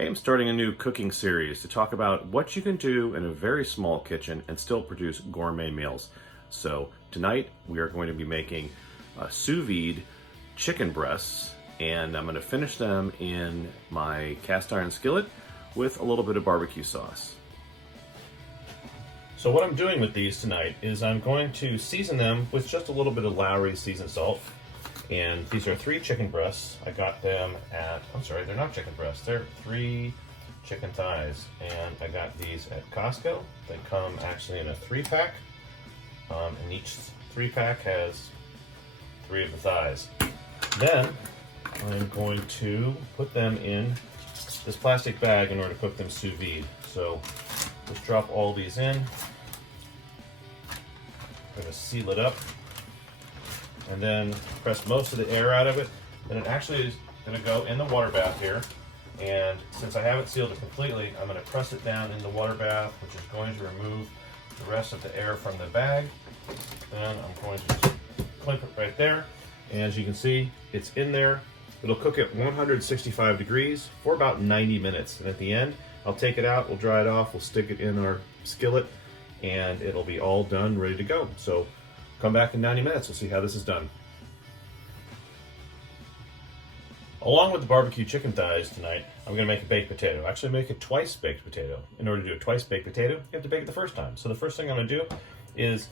I am starting a new cooking series to talk about what you can do in a very small kitchen and still produce gourmet meals. So tonight we are going to be making sous vide chicken breasts, and I'm going to finish them in my cast iron skillet with a little bit of barbecue sauce. So what I'm doing with these tonight is I'm going to season them with just a little bit of Lowry's seasoned salt. And these are 3 chicken breasts. I got them at, I'm sorry, they're not chicken breasts. They're 3 chicken thighs. And I got these at Costco. They come actually in a 3-pack. And each 3-pack has 3 of the thighs. Then I'm going to put them in this plastic bag in order to cook them sous vide. So just drop all these in. I'm going to seal it up. And then press most of the air out of it. And it actually is going to go in the water bath here. And since I haven't sealed it completely, I'm going to press it down in the water bath, which is going to remove the rest of the air from the bag. Then I'm going to just clamp it right there. And as you can see, it's in there. It'll cook at 165 degrees for about 90 minutes. And at the end, I'll take it out, we'll dry it off, we'll stick it in our skillet, and it'll be all done, ready to go. So come back in 90 minutes, we'll see how this is done. Along with the barbecue chicken thighs tonight, I'm going to make a baked potato. Actually make a twice baked potato. In order to do a twice baked potato, you have to bake it the first time. So the first thing I'm going to do is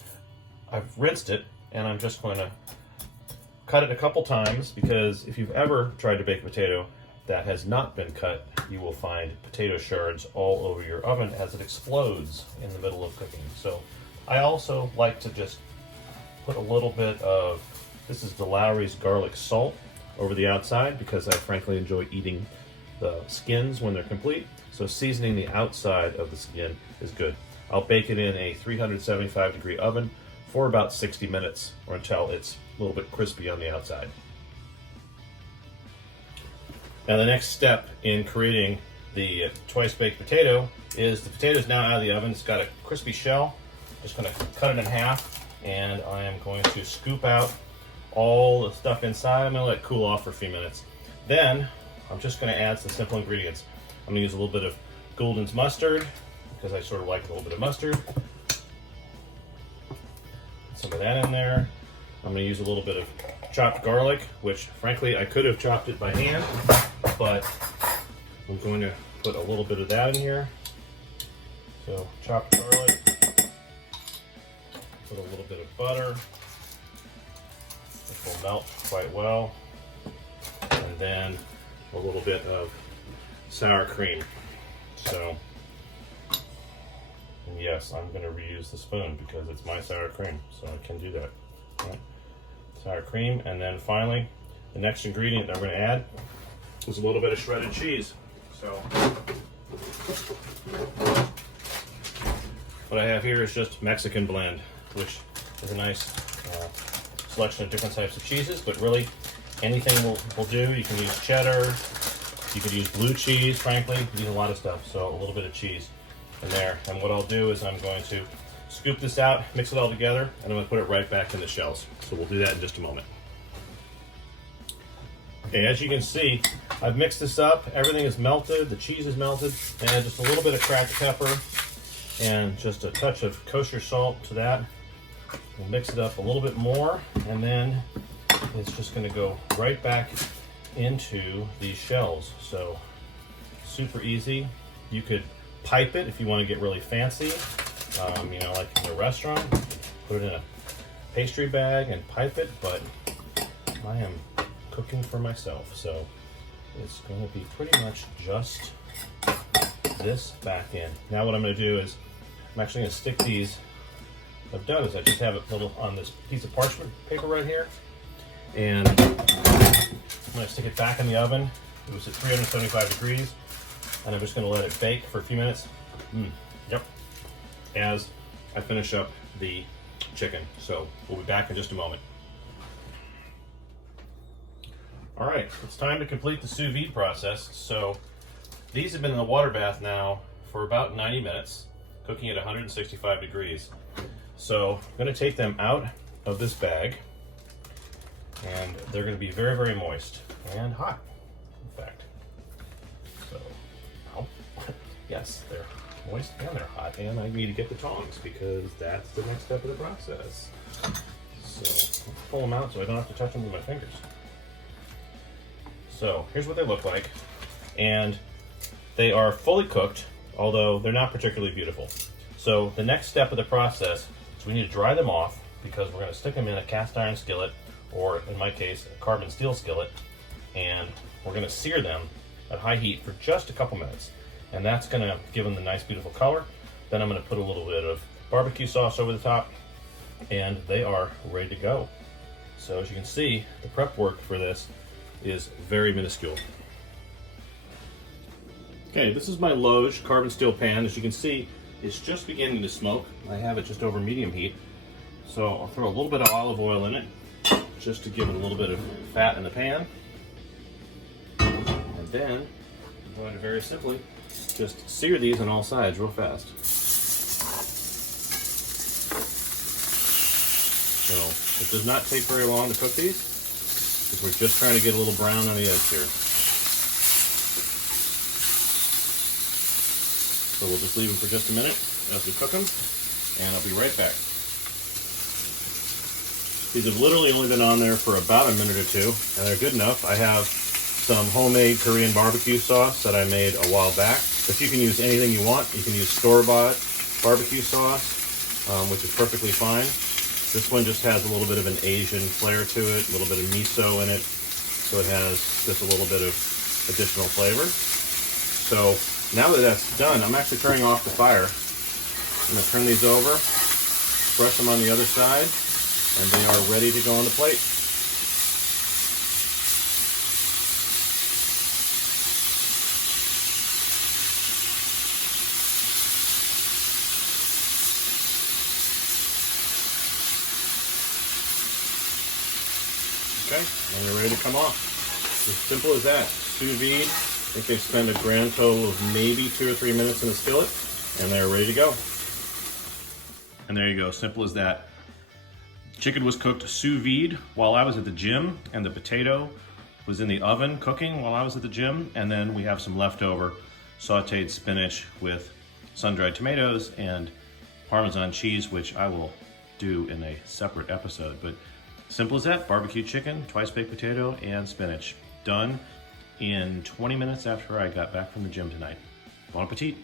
I've rinsed it, and I'm just going to cut it a couple times, because if you've ever tried to bake a potato that has not been cut, you will find potato shards all over your oven as it explodes in the middle of cooking. So I also like to just put a little bit of, this is the Lowry's garlic salt, over the outside, because I frankly enjoy eating the skins when they're complete. So seasoning the outside of the skin is good. I'll bake it in a 375 degree oven for about 60 minutes, or until it's a little bit crispy on the outside. Now the next step in creating the twice baked potato is the potato is now out of the oven. It's got a crispy shell. Just going to cut it in half, and I am going to scoop out all the stuff inside. I'm going to let it cool off for a few minutes. Then I'm just going to add some simple ingredients. I'm going to use a little bit of Golden's mustard, because I sort of like a little bit of mustard. Some of that in there. I'm going to use a little bit of chopped garlic, which frankly I could have chopped it by hand, but I'm going to put a little bit of that in here. So chopped garlic, put a little bit of butter. This will melt quite well. And then a little bit of sour cream. So, and yes, I'm going to reuse the spoon because it's my sour cream, so I can do that. Right. Sour cream, and then finally, the next ingredient that I'm going to add is a little bit of shredded cheese. So, what I have here is just Mexican blend, which is a nice selection of different types of cheeses, but really anything will do. You can use cheddar, you could use blue cheese, frankly, you can use a lot of stuff, so a little bit of cheese in there. And what I'll do is I'm going to scoop this out, mix it all together, and I'm going to put it right back in the shells. So we'll do that in just a moment. Okay, as you can see, I've mixed this up, everything is melted, the cheese is melted, and just a little bit of cracked pepper and just a touch of kosher salt to that. We'll mix it up a little bit more, and then it's just going to go right back into these shells. So super easy. You could pipe it if you want to get really fancy, you know, like in a restaurant. Put it in a pastry bag and pipe it, but I am cooking for myself, so it's going to be pretty much just this back in. Now what I'm going to do is I'm actually going to stick these. What I've done is I just have it little on this piece of parchment paper right here, and I'm going to stick it back in the oven. It was at 375 degrees, and I'm just going to let it bake for a few minutes. Yep. As I finish up the chicken. So we'll be back in just a moment. All right, it's time to complete the sous vide process. So these have been in the water bath now for about 90 minutes, cooking at 165 degrees. So I'm going to take them out of this bag, and they're going to be very, very moist and hot, in fact. So Yes, they're moist and they're hot, and I need to get the tongs because that's the next step of the process. So I'll pull them out so I don't have to touch them with my fingers. So here's what they look like, and they are fully cooked, although they're not particularly beautiful. So the next step of the process is we need to dry them off because we're going to stick them in a cast iron skillet, or in my case, a carbon steel skillet, and we're going to sear them at high heat for just a couple minutes. And that's going to give them the nice, beautiful color. Then I'm going to put a little bit of barbecue sauce over the top, and they are ready to go. So as you can see, the prep work for this is very minuscule. Okay, this is my Loge carbon steel pan. As you can see, it's just beginning to smoke. I have it just over medium heat. So I'll throw a little bit of olive oil in it, just to give it a little bit of fat in the pan. And then I'm going to very simply just sear these on all sides real fast. So it does not take very long to cook these, because we're just trying to get a little brown on the edge here. So we'll just leave them for just a minute as we cook them, and I'll be right back. These have literally only been on there for about a minute or two, and they're good enough. I have some homemade Korean barbecue sauce that I made a while back, but you can use anything you want. You can use store-bought barbecue sauce, which is perfectly fine. This one just has a little bit of an Asian flair to it, a little bit of miso in it, so it has just a little bit of additional flavor. So now that that's done, I'm actually turning off the fire. I'm going to turn these over, brush them on the other side, and they are ready to go on the plate. Okay, and they're ready to come off. As simple as that. Sous vide. I think they've spent a grand total of maybe 2 or 3 minutes in the skillet, and they're ready to go. And there you go, simple as that. Chicken was cooked sous vide while I was at the gym, and the potato was in the oven cooking while I was at the gym, and then we have some leftover sauteed spinach with sun-dried tomatoes and Parmesan cheese, which I will do in a separate episode. But simple as that, barbecue chicken, twice baked potato, and spinach. Done in 20 minutes after I got back from the gym tonight. Bon appetit.